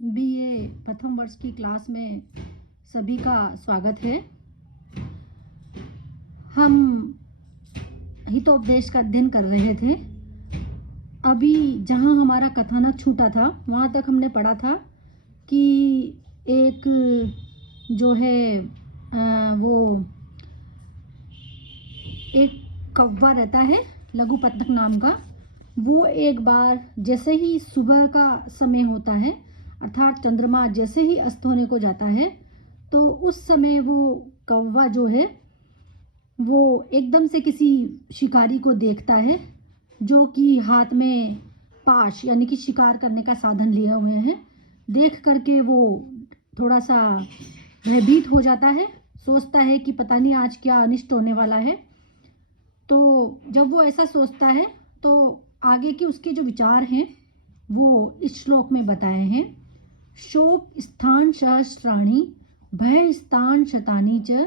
BA प्रथम वर्ष की क्लास में सभी का स्वागत है। हम हितोपदेश का अध्ययन कर रहे थे। अभी जहाँ हमारा कथानक छूटा था वहाँ तक हमने पढ़ा था कि एक जो है वो एक कौवा रहता है लघुपतक नाम का। वो एक बार जैसे ही सुबह का समय होता है अर्थात चंद्रमा जैसे ही अस्त होने को जाता है तो उस समय वो कौवा जो है वो एकदम से किसी शिकारी को देखता है जो कि हाथ में पाश यानी कि शिकार करने का साधन लिए हुए हैं। देख करके वो थोड़ा सा भयभीत हो जाता है, सोचता है कि पता नहीं आज क्या अनिष्ट होने वाला है। तो जब वो ऐसा सोचता है तो आगे के उसके जो विचार हैं वो इस श्लोक में बताए हैं। शोक स्थान सहस्राणि भय स्थान शतानि च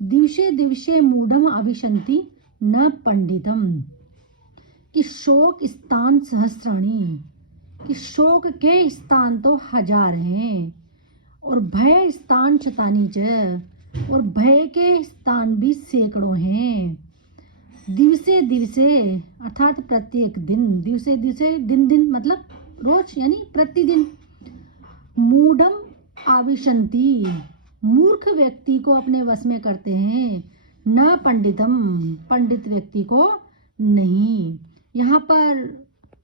दिवसे दिवसे मूढ़म अविशन्ति न पंडितम। कि शोक स्थान सहस्राणि, कि शोक के स्थान तो हजार हैं और भय स्थान शतानि च, और भय के स्थान भी सैकड़ों हैं। दिवसे दिवसे अर्थात प्रत्येक दिन, दिवसे दिवसे दिन दिन मतलब रोज यानी प्रतिदिन। मूढ़म आविशंति, मूर्ख व्यक्ति को अपने वश में करते हैं। न पंडितम, पंडित व्यक्ति को नहीं। यहाँ पर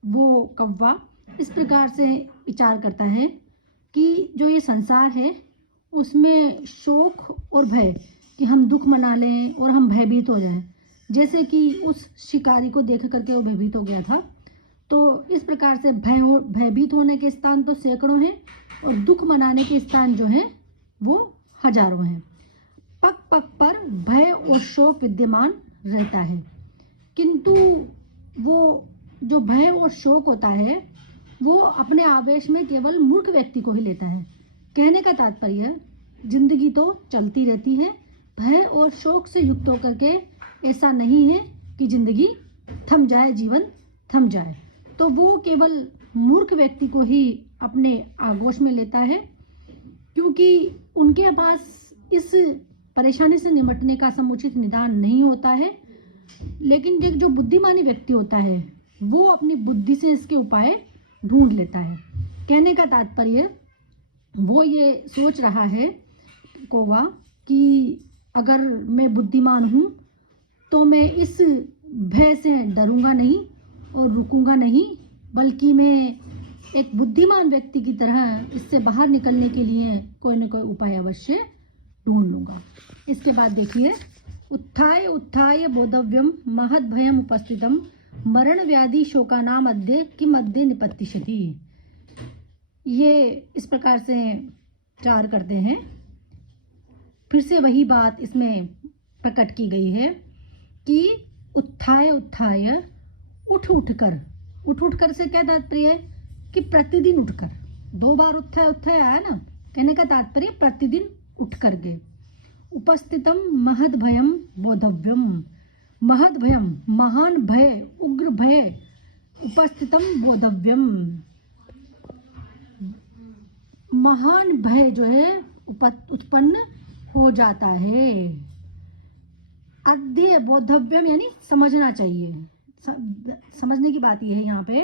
वो कौवा इस प्रकार से विचार करता है कि जो ये संसार है उसमें शोक और भय, कि हम दुख मना लें और हम भयभीत हो जाएं, जैसे कि उस शिकारी को देख करके वो भयभीत हो गया था। तो इस प्रकार से भयभीत होने के स्थान तो सैकड़ों हैं और दुख मनाने के स्थान जो हैं वो हजारों हैं। पग पग पर भय और शोक विद्यमान रहता है, किंतु वो जो भय और शोक होता है वो अपने आवेश में केवल मूर्ख व्यक्ति को ही लेता है। कहने का तात्पर्य जिंदगी तो चलती रहती है, भय और शोक से युक्त होकर के ऐसा नहीं है कि जिंदगी थम जाए, जीवन थम जाए। तो वो केवल मूर्ख व्यक्ति को ही अपने आगोश में लेता है, क्योंकि उनके पास इस परेशानी से निपटने का समुचित निदान नहीं होता है। लेकिन जो बुद्धिमानी व्यक्ति होता है वो अपनी बुद्धि से इसके उपाय ढूंढ लेता है। कहने का तात्पर्य वो ये सोच रहा है कौवा कि अगर मैं बुद्धिमान हूँ तो मैं इस भय से डरूंगा नहीं और रुकूंगा नहीं, बल्कि मैं एक बुद्धिमान व्यक्ति की तरह इससे बाहर निकलने के लिए कोई न कोई उपाय अवश्य ढूंढ लूँगा। इसके बाद देखिए, उत्थाय उत्थाय बोधव्यम महद भयम उपस्थितम मरण व्याधि शोकानाम मध्य कि मध्य निपतिष्यति। ये इस प्रकार से विचार करते हैं। फिर से वही बात इसमें प्रकट की गई है कि उत्थाय उत्थाय उठ कर से क्या तात्पर्य है कि प्रतिदिन उठकर। दो बार उत्थाय उत्थाय आया ना, कहने का तात्पर्य प्रतिदिन उठ करके। उपस्थितम महद भयम बोधव्यम, महद भयम महान भय, उग्र भय, उपस्थितम बोधव्यम महान भय जो है उत्पन्न हो जाता है। अध्यय बोधव्यम यानी समझना चाहिए। समझने की बात यह है यहाँ पे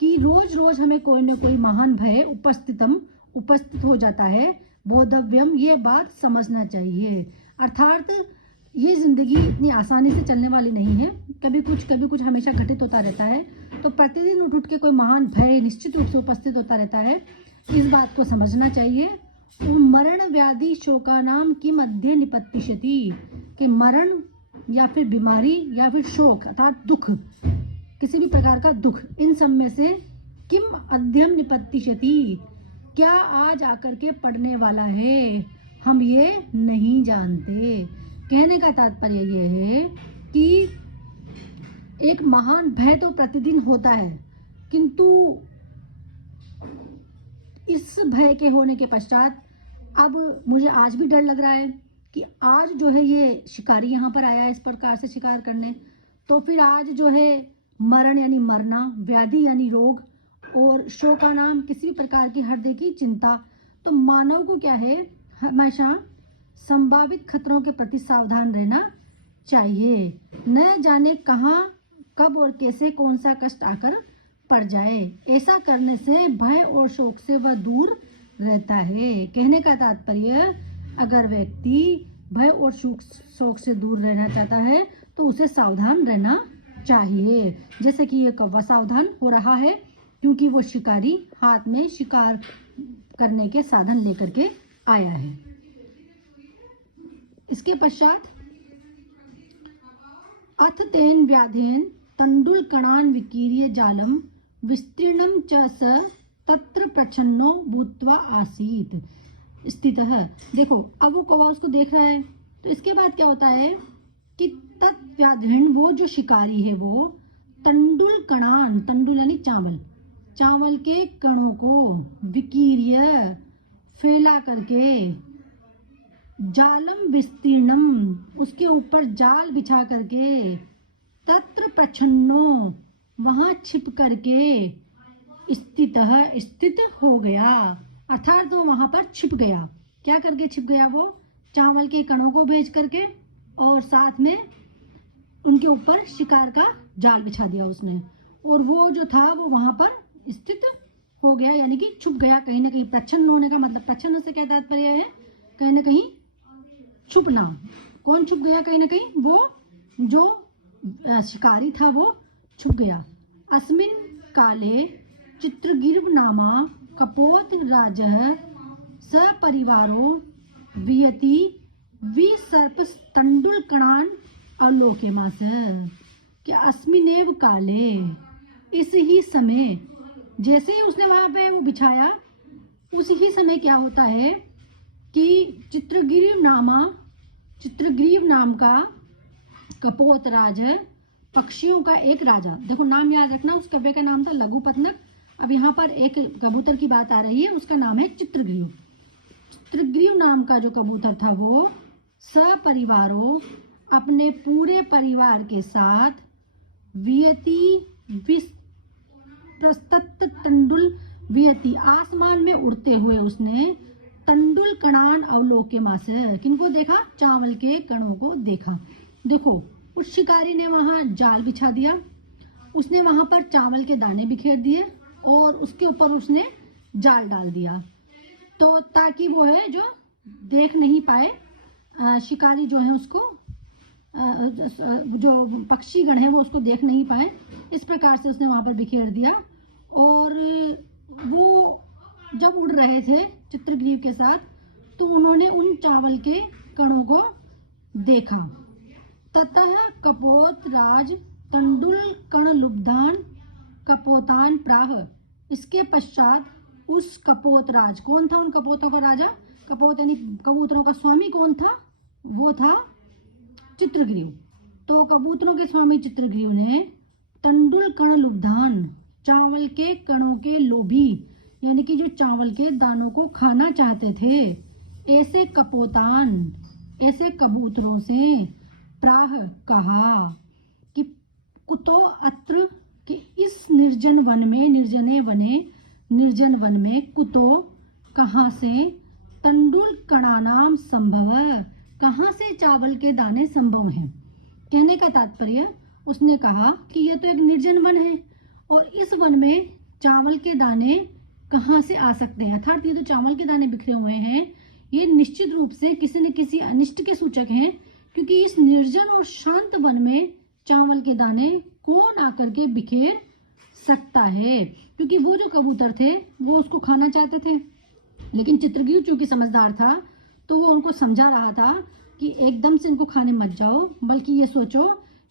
कि रोज रोज हमें कोई न कोई महान भय उपस्थित हो जाता है। बोधव्यम ये बात समझना चाहिए। अर्थात ये जिंदगी इतनी आसानी से चलने वाली नहीं है, कभी कुछ हमेशा घटित होता रहता है। तो प्रतिदिन उठ के कोई महान भय निश्चित रूप से उपस्थित होता रहता है, इस बात को समझना चाहिए। मरण व्याधि शोकानाम की मध्य निपतिष्यति, कि मरण या फिर बीमारी या फिर शोक अर्थात दुख, किसी भी प्रकार का दुख, इन सब में से किम अध्यम निपतिष्यति, क्या आज आकर के पड़ने वाला है, हम ये नहीं जानते। कहने का तात्पर्य यह है कि एक महान भय तो प्रतिदिन होता है, किंतु इस भय के होने के पश्चात अब मुझे आज भी डर लग रहा है कि आज जो है ये शिकारी यहाँ पर आया है इस प्रकार से शिकार करने, तो फिर आज जो है मरण यानी मरना, व्याधि यानी रोग और शो का नाम किसी भी प्रकार की हृदय की चिंता। तो मानव को क्या है, हमेशा संभावित खतरों के प्रति सावधान रहना चाहिए। न जाने कहाँ, कब और कैसे कौन सा कष्ट आकर पड़ जाए। ऐसा करने से भय और शोक से वह दूर रहता है। कहने का तात्पर्य, अगर व्यक्ति भय और शोक से दूर रहना चाहता है तो उसे सावधान रहना चाहिए। जैसे कि ये कौवा सावधान हो रहा है क्योंकि वो शिकारी हाथ में शिकार करने के साधन लेकर के आया है। इसके पश्चात, अथ तेन व्याधेन तंडुल कणान विकीर्य जालम विस्तीर्णम च स तत्र प्रच्छन्नो भूत्वा आसीत स्थितः। देखो, अब वो कौवा उसको देख रहा है। तो इसके बाद क्या होता है कि तत्व्याधेन, वो जो शिकारी है वो तंडुल कणान, तंडुल यानी चावल, चावल के कणों को विकीर्य फैला करके, जालम विस्तीर्णम, उसके ऊपर जाल बिछा करके, तत्र प्रच्छन्नो, वहां छिप करके, स्थितः, स्थित हो गया, अर्थात वो वहां पर छिप गया। क्या करके छिप गया? वो चावल के कणों को भेज करके और साथ में उनके ऊपर शिकार का जाल बिछा दिया उसने, और वो जो था वो वहां पर स्थित हो गया, यानी कि छुप गया कहीं ना कहीं। प्रच्छन्न होने का मतलब, प्रच्छन्न से क्या तात्पर्य है? कहीं ना कहीं छुपना। कौन छुप गया कहीं ना कहीं? वो जो शिकारी था वो छुप गया। अस्मिन काले चित्रगिर्व नामा कपोत राजः सपरिवारो वियति विसर्प तंडुल कणान अवलोकेमास। क्या अस्मिनेव काले, इस ही समय, जैसे ही उसने वहां पे वो बिछाया उसी ही समय क्या होता है कि चित्रग्रीव नाम का कपोतराज, पक्षियों का एक राजा। देखो, नाम याद रखना, उस कव्य का नाम था लघुपत्नक। अब यहाँ पर एक कबूतर की बात आ रही है, उसका नाम है चित्रग्रीव। चित्रग्रीव नाम का जो कबूतर था वो सपरिवारों, अपने पूरे परिवार के साथ, वियति प्रस्तत तंडुल वियति, आसमान में उड़ते हुए उसने तंडुल कणान अवलोकेमास, किनको देखा? चावल के कणों को देखा। देखो, उस शिकारी ने वहां जाल बिछा दिया, उसने वहां पर चावल के दाने बिखेर दिए और उसके ऊपर उसने जाल डाल दिया, तो ताकि वो है जो देख नहीं पाए, शिकारी जो है उसको, जो पक्षीगण है वो उसको देख नहीं पाए। इस प्रकार से उसने वहां पर बिखेर दिया। और वो जब उड़ रहे थे चित्रग्रीव के साथ, तो उन्होंने उन चावल के कणों को देखा। ततः कपोत राज तंडुल कण लुब्धान कपोतान प्राह। इसके पश्चात उस कपोत राज, कौन था उन कपोतों का राजा? कपोत यानी कबूतरों का स्वामी कौन था? वो था चित्रग्रीव। तो कबूतरों के स्वामी चित्रग्रीव ने तंडुल कण लुब्धान, चावल के कणों के लोभी, यानी कि जो चावल के दानों को खाना चाहते थे, ऐसे कपोतान, ऐसे कबूतरों से प्राह, कहा कि कुतो अत्र, कि इस निर्जन वन में, निर्जन वन में, कुतो, कहाँ से, तंडुल कणानाम संभव, कहाँ से चावल के दाने संभव हैं। कहने का तात्पर्य, उसने कहा कि यह तो एक निर्जन वन है और इस वन में चावल के दाने कहाँ से आ सकते हैं, अर्थात ये जो चावल के दाने बिखरे हुए हैं ये निश्चित रूप से किसी न किसी अनिष्ट के सूचक हैं, क्योंकि इस निर्जन और शांत वन में चावल के दाने कौन आकर के बिखेर सकता है? क्योंकि वो जो कबूतर थे वो उसको खाना चाहते थे, लेकिन चित्रग्रीव चूंकि समझदार था तो वो उनको समझा रहा था कि एकदम से इनको खाने मत जाओ, बल्कि ये सोचो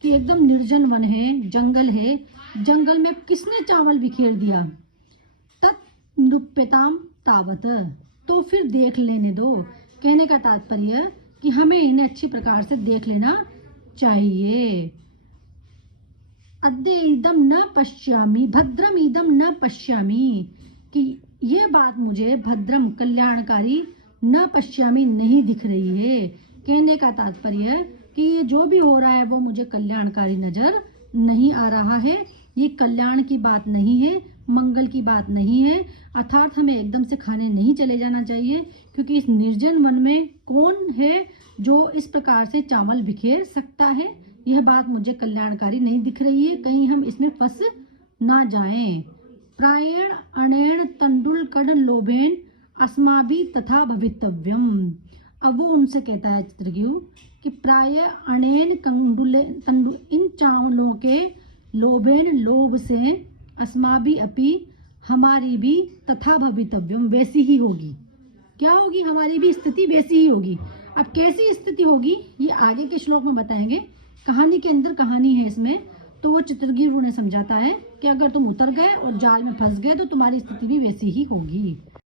कि एकदम निर्जन वन है, जंगल है, जंगल में किसने चावल बिखेर दिया, तत्नुप्यताम तावत, तो फिर देख लेने दो। कहने का तात्पर्य कि हमें इन्हें अच्छी प्रकार से देख लेना चाहिए। अद्य इदम न पश्यामि भद्रम इदम न पश्यामि, कि ये बात मुझे भद्रम, कल्याणकारी, न पश्यामि, नहीं दिख रही है। कहने का तात्पर्य कि ये जो भी हो रहा है वो मुझे कल्याणकारी नजर नहीं आ रहा है, ये कल्याण की बात नहीं है, मंगल की बात नहीं है। अर्थात हमें एकदम से खाने नहीं चले जाना चाहिए, क्योंकि इस निर्जन वन में कौन है जो इस प्रकार से चावल बिखेर सकता है। यह बात मुझे कल्याणकारी नहीं दिख रही है, कहीं हम इसमें फंस ना जाएं। प्रायण अणेण तंडुल कड लोभेन अस्माभि तथा भवितव्यम। अब वो उनसे कहता है चित्रगुप्त कि प्राय अणेन इन चावलों के लोभेन लोभ से अस्माभि अपि हमारी भी तथा भवितव्यम वैसी ही होगी। क्या होगी? हमारी भी स्थिति वैसी ही होगी। अब कैसी स्थिति होगी ये आगे के श्लोक में बताएंगे। कहानी के अंदर कहानी है इसमें, तो वो चित्रगुप्त उन्हें समझाता है कि अगर तुम उतर गए और जाल में फंस गए तो तुम्हारी स्थिति भी वैसी ही होगी।